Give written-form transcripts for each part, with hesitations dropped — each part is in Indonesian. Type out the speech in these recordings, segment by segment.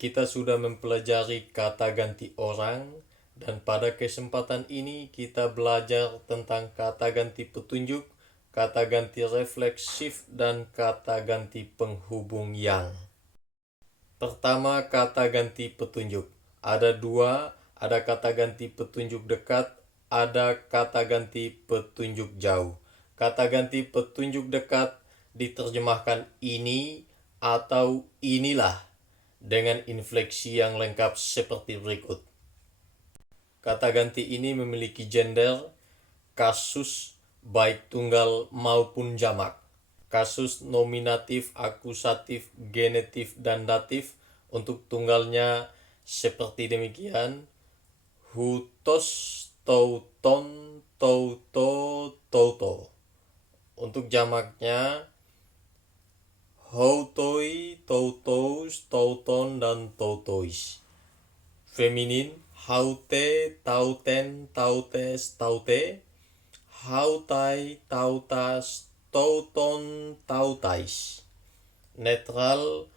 Kita sudah mempelajari kata ganti orang, dan pada kesempatan ini kita belajar tentang kata ganti petunjuk, kata ganti refleksif, dan kata ganti penghubung yang. Pertama, kata ganti petunjuk. Ada dua, ada kata ganti petunjuk dekat, ada kata ganti petunjuk jauh. Kata ganti petunjuk dekat diterjemahkan ini atau inilah dengan infleksi yang lengkap seperti berikut. Kata ganti ini memiliki gender, kasus, baik tunggal maupun jamak. Kasus nominatif, akusatif, genetif, dan datif. Untuk tunggalnya seperti demikian: hutos, tauton, tauto, tauto. Untuk jamaknya houtoi, tautous, tauton, dan tautois. Feminin haute, tauten, tautes, taute. Hautai, tautas, tauton, tautais. Netral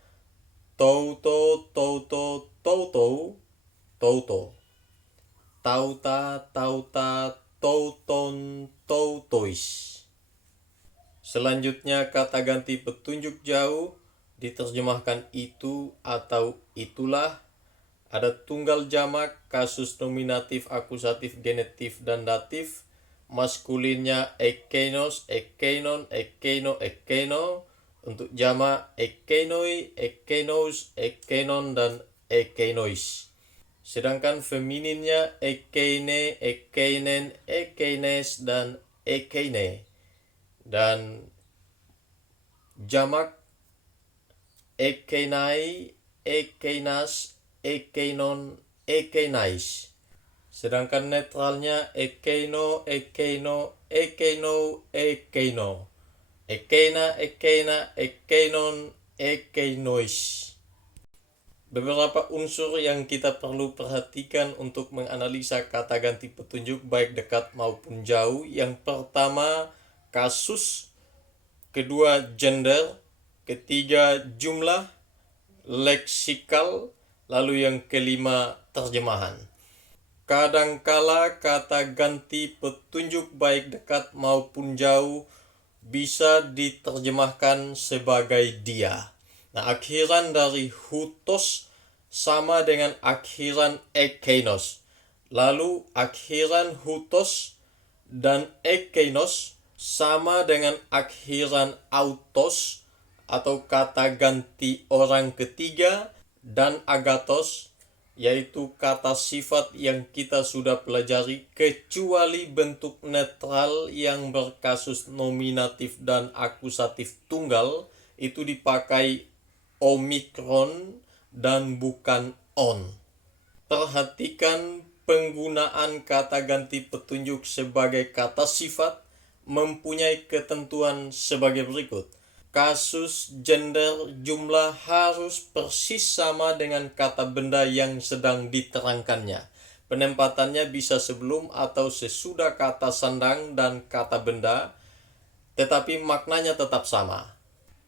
tauto, tauto, tautou, tauto. Tauta, tauta, tauton, tautois. Selanjutnya, kata ganti petunjuk jauh diterjemahkan itu atau itulah. Ada tunggal jamak, kasus nominatif, akusatif, genetif, dan datif. Maskulinnya ekeinos, ekeinon, ekeino, ekeino. Untuk jamak ekeinoi, ekeinous, ekeinon, dan ekeinois. Sedangkan femininnya ekeine, ekeinen, ekeines, dan ekeine. Dan jamak ekeinai, ekeinas, ekeinon, ekeinais. Sedangkan netralnya ekeino, ekeino, ekeino, ekeino. Ekeina, ekeina, ekeinon, ekeinois. Beberapa unsur yang kita perlu perhatikan untuk menganalisa kata ganti petunjuk baik dekat maupun jauh. Yang pertama, kasus. Kedua, gender. Ketiga, jumlah, leksikal. Lalu yang kelima, terjemahan. Kadangkala kata ganti petunjuk baik dekat maupun jauh bisa diterjemahkan sebagai dia. Nah, akhiran dari hutos sama dengan akhiran ekeinos. Lalu akhiran hutos dan ekeinos sama dengan akhiran autos atau kata ganti orang ketiga, dan agatos, yaitu kata sifat yang kita sudah pelajari, kecuali bentuk netral yang berkasus nominatif dan akusatif tunggal itu dipakai omikron dan bukan on. Perhatikan penggunaan kata ganti petunjuk sebagai kata sifat mempunyai ketentuan sebagai berikut. Kasus, gender, jumlah harus persis sama dengan kata benda yang sedang diterangkannya. Penempatannya bisa sebelum atau sesudah kata sandang dan kata benda, tetapi maknanya tetap sama.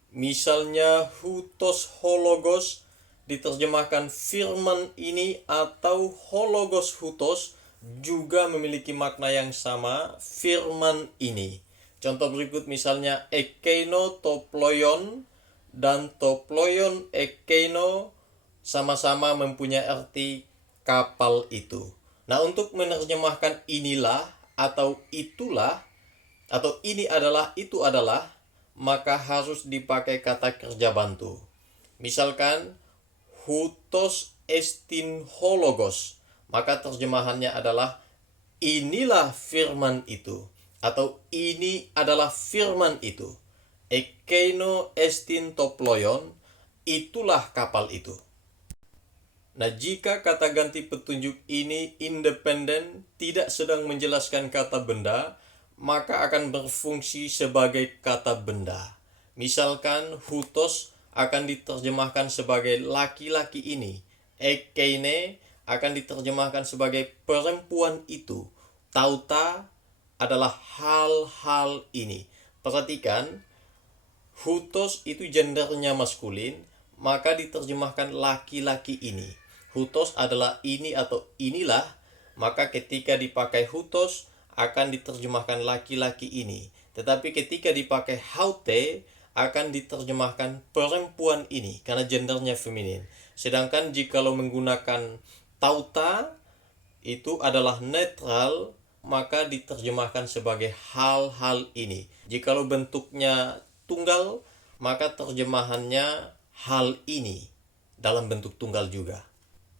Misalnya hutos hologos diterjemahkan firman ini atau hologos hutos juga memiliki makna yang sama, firman ini. Contoh berikut misalnya ekeino toployon dan toployon ekeino sama-sama mempunyai arti kapal itu. Nah, untuk menerjemahkan inilah atau itulah atau ini adalah, itu adalah, maka harus dipakai kata kerja bantu. Misalkan hutos estin hologos, maka terjemahannya adalah inilah firman itu atau ini adalah firman itu. Ekeino estin toployon, itulah kapal itu. Nah, jika kata ganti petunjuk ini independen, tidak sedang menjelaskan kata benda, maka akan berfungsi sebagai kata benda. Misalkan hutos akan diterjemahkan sebagai laki-laki ini. Ekeine akan diterjemahkan sebagai perempuan itu. Tauta adalah hal-hal ini. Perhatikan, hutos itu gendernya maskulin, maka diterjemahkan laki-laki ini. Hutos adalah ini atau inilah, maka ketika dipakai hutos akan diterjemahkan laki-laki ini. Tetapi ketika dipakai haute akan diterjemahkan perempuan ini karena gendernya feminin. Sedangkan jikalau menggunakan tauta itu adalah netral, maka diterjemahkan sebagai hal-hal ini. Jikalau bentuknya tunggal, maka terjemahannya hal ini dalam bentuk tunggal juga.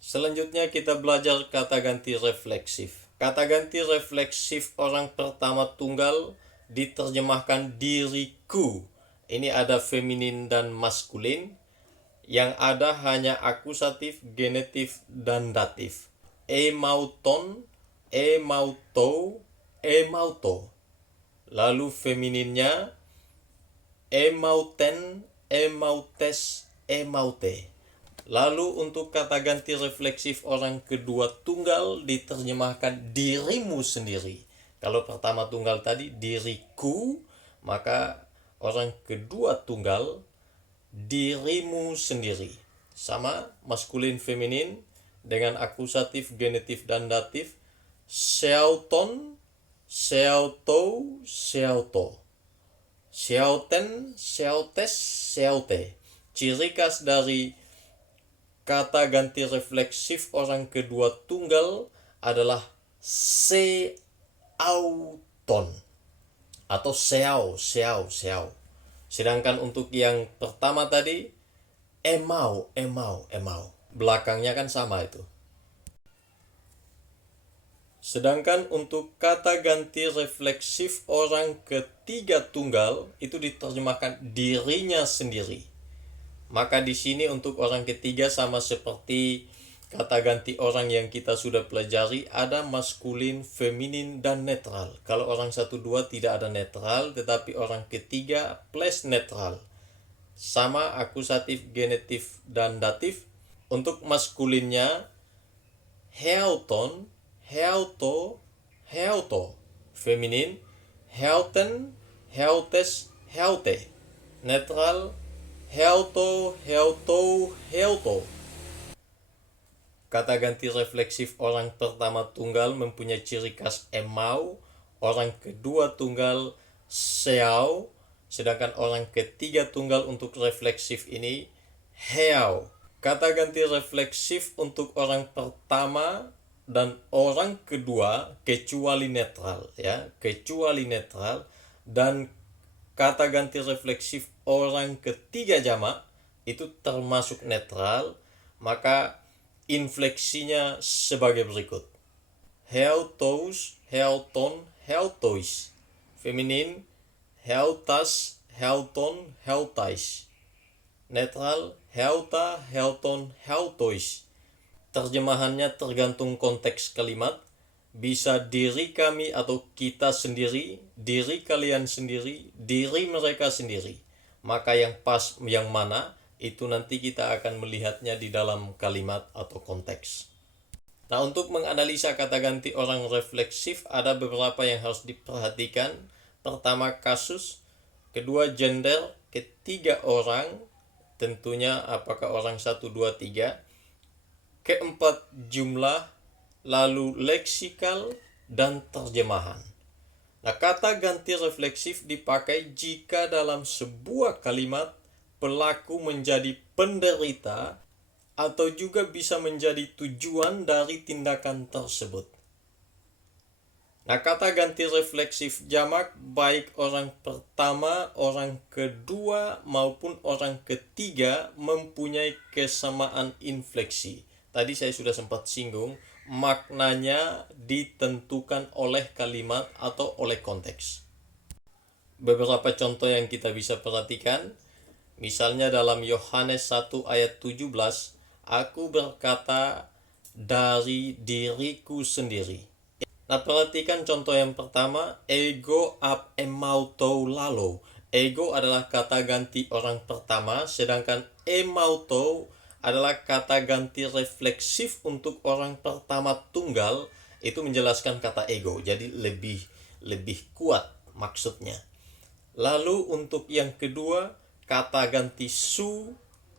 Selanjutnya kita belajar kata ganti refleksif. Kata ganti refleksif orang pertama tunggal diterjemahkan diriku. Ini ada feminin dan maskulin. Yang ada hanya akusatif, genetif, dan datif. Emauton, emauto, emauto. Lalu femininnya emauten, emautes, emaute. Lalu untuk kata ganti refleksif orang kedua tunggal diterjemahkan dirimu sendiri. Kalau pertama tunggal tadi diriku, maka orang kedua tunggal dirimu sendiri. Sama maskulin feminin dengan akusatif, genetif, dan datif. Seauton, seauto, seauto. Seauten, seautes, seaute. Ciri khas dari kata ganti refleksif orang kedua tunggal adalah seauton atau seau. Sedangkan untuk yang pertama tadi emau. Belakangnya kan sama itu. Sedangkan untuk kata ganti refleksif orang ketiga tunggal itu diterjemahkan dirinya sendiri. Maka di sini untuk orang ketiga sama seperti kata ganti orang yang kita sudah pelajari, ada maskulin, feminin, dan netral. Kalau orang 1, 2 tidak ada netral, tetapi orang ketiga plus netral. Sama akusatif, genetif, dan datif. Untuk maskulinnya heauton, heauto, heauto. Feminin heauten, heautes, heaute. Netral heauto, heauto, heauto. Kata ganti refleksif orang pertama tunggal mempunyai ciri khas emau, orang kedua tunggal seau, sedangkan orang ketiga tunggal untuk refleksif ini heau. Kata ganti refleksif untuk orang pertama dan orang kedua kecuali netral, ya, kecuali netral, dan kata ganti refleksif orang ketiga jamak itu termasuk netral, maka infleksinya sebagai berikut. Heautos, heauton, heautois. Feminin heautas, heauton, heautais. Netral heauta, heauton, heautois. Terjemahannya tergantung konteks kalimat. Bisa diri kami atau kita sendiri, diri kalian sendiri, diri mereka sendiri. Maka yang pas yang mana, itu nanti kita akan melihatnya di dalam kalimat atau konteks. Nah, untuk menganalisa kata ganti orang refleksif ada beberapa yang harus diperhatikan. Pertama kasus, kedua gender, ketiga orang, tentunya apakah orang 1, 2, 3. Keempat jumlah, lalu leksikal, dan terjemahan. Nah, kata ganti refleksif dipakai jika dalam sebuah kalimat pelaku menjadi penderita atau juga bisa menjadi tujuan dari tindakan tersebut. Nah, kata ganti refleksif jamak baik orang pertama, orang kedua maupun orang ketiga mempunyai kesamaan infleksi. Tadi saya sudah sempat singgung, maknanya ditentukan oleh kalimat atau oleh konteks. Beberapa contoh yang kita bisa perhatikan, misalnya dalam Yohanes 1 ayat 17, aku berkata dari diriku sendiri. Nah, perhatikan contoh yang pertama, ego ab emauto lalo. Ego adalah kata ganti orang pertama, sedangkan emauto adalah kata ganti refleksif untuk orang pertama tunggal, itu menjelaskan kata ego. Jadi lebih kuat maksudnya. Lalu untuk yang kedua, kata ganti su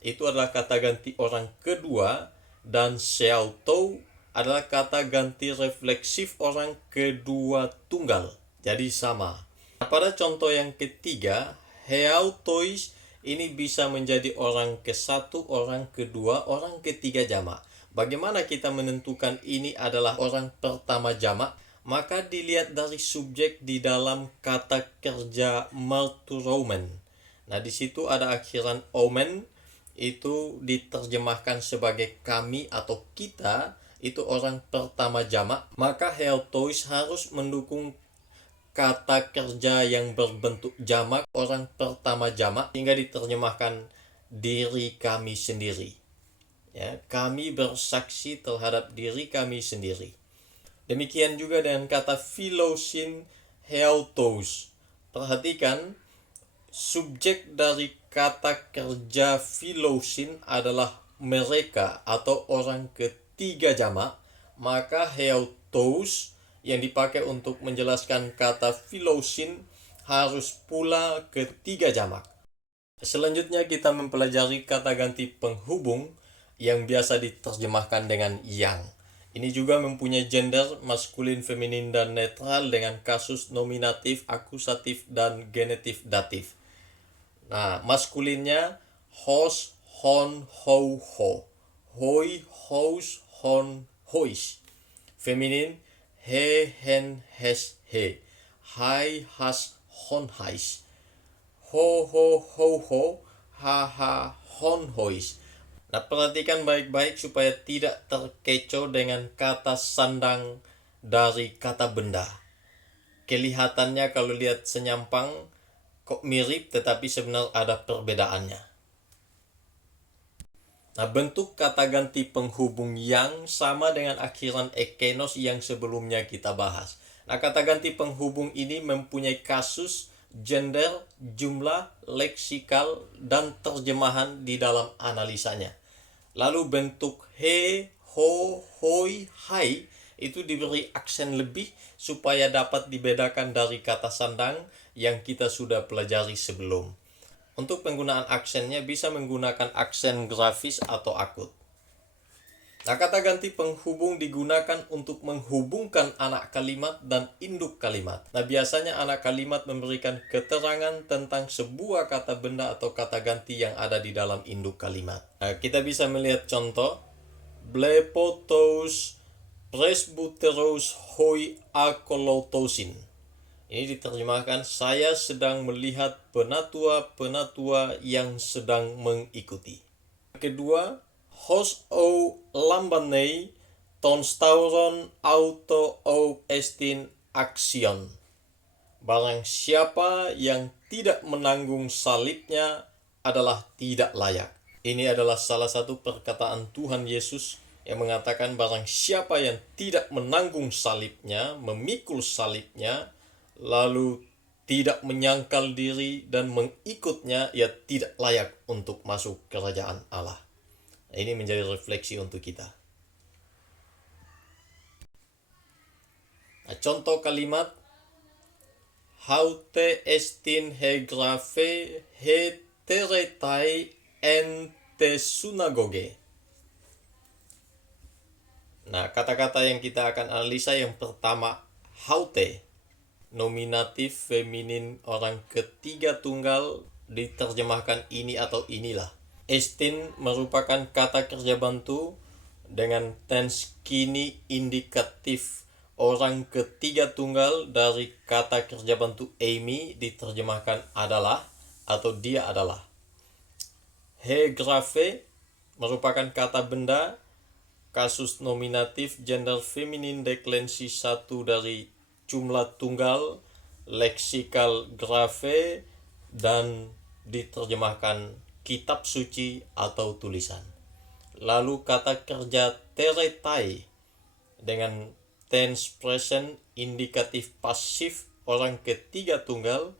itu adalah kata ganti orang kedua, dan xiaotou adalah kata ganti refleksif orang kedua tunggal. Jadi sama. Pada contoh yang ketiga, heautois ini bisa menjadi orang ke-1, orang kedua, orang ketiga jamak. Bagaimana kita menentukan ini adalah orang pertama jamak? Maka dilihat dari subjek di dalam kata kerja marturomen. Nah, di situ ada akhiran omen, itu diterjemahkan sebagai kami atau kita, itu orang pertama jamak. Maka heautois harus mendukung kata kerja yang berbentuk jamak orang pertama jamak, hingga diterjemahkan diri kami sendiri. Ya, kami bersaksi terhadap diri kami sendiri. Demikian juga dengan kata philosin heautos. Perhatikan, subjek dari kata kerja philosin adalah mereka atau orang ketiga jamak, maka heautos yang dipakai untuk menjelaskan kata philosin harus pula ketiga jamak. Selanjutnya kita mempelajari kata ganti penghubung yang biasa diterjemahkan dengan yang. Ini juga mempunyai gender maskulin, feminin, dan netral dengan kasus nominatif, akusatif, dan genetif datif. Nah, maskulinnya hos, hon, hou, ho. Hoi, hous, hon, hois. Feminin he, hen, hes, he. Hai, has, hon, hais. Ho, ho, ho, ho. Ha, ha, hon, hois. Nah, perhatikan baik-baik supaya tidak terkecoh dengan kata sandang dari kata benda. Kelihatannya kalau lihat senyampang kok mirip, tetapi sebenarnya ada perbedaannya. Nah, bentuk kata ganti penghubung yang sama dengan akhiran ekenos yang sebelumnya kita bahas. Nah, kata ganti penghubung ini mempunyai kasus, gender, jumlah, leksikal, dan terjemahan di dalam analisanya. Lalu bentuk he, ho, hoi, hai itu diberi aksen lebih supaya dapat dibedakan dari kata sandang yang kita sudah pelajari sebelum. Untuk penggunaan aksennya bisa menggunakan aksen grafis atau akut. Nah, kata ganti penghubung digunakan untuk menghubungkan anak kalimat dan induk kalimat. Nah, biasanya anak kalimat memberikan keterangan tentang sebuah kata benda atau kata ganti yang ada di dalam induk kalimat. Nah, kita bisa melihat contoh. Blepotos presbuteros hoi akolotosin. Ini diterjemahkan, saya sedang melihat penatua-penatua yang sedang mengikuti. Kedua, hos o lambanei tonstauron auto o estin aksion. Barang siapa yang tidak menanggung salibnya adalah tidak layak. Ini adalah salah satu perkataan Tuhan Yesus yang mengatakan barang siapa yang tidak menanggung salibnya, memikul salibnya, lalu tidak menyangkal diri dan mengikutnya, ia tidak layak untuk masuk kerajaan Allah. Ini menjadi refleksi untuk kita. Nah, contoh kalimat haute estin hegrafe heteretai en te sunagoge. Nah, kata-kata yang kita akan analisa yang pertama, haute, nominatif feminin orang ketiga tunggal, diterjemahkan ini atau inilah. Estin merupakan kata kerja bantu dengan tense kini indikatif orang ketiga tunggal dari kata kerja bantu Amy, diterjemahkan adalah atau dia adalah. Hegrafe merupakan kata benda, kasus nominatif gender feminin deklensi 1 dari jumlah tunggal, leksikal grafe, dan diterjemahkan kitab suci atau tulisan. Lalu kata kerja teretai dengan tense present indikatif pasif orang ketiga tunggal,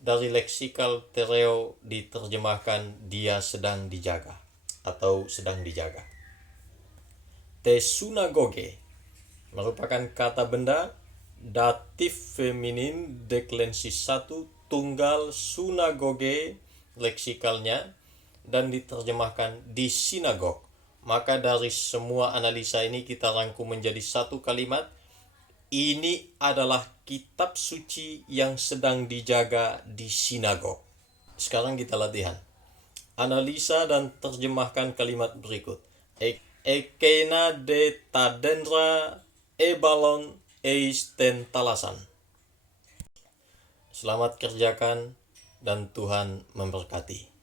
dari leksikal tereo diterjemahkan dia sedang dijaga atau sedang dijaga. Te sunagoge merupakan kata benda, datif feminin deklensi 1 tunggal, sunagoge leksikalnya dan diterjemahkan di sinagog. Maka dari semua analisa ini kita rangkum menjadi satu kalimat. Ini adalah kitab suci yang sedang dijaga di sinagog. Sekarang kita latihan. Analisa dan terjemahkan kalimat berikut. Ekena de tadendra ebalon eis ten talasan. Selamat kerjakan dan Tuhan memberkati.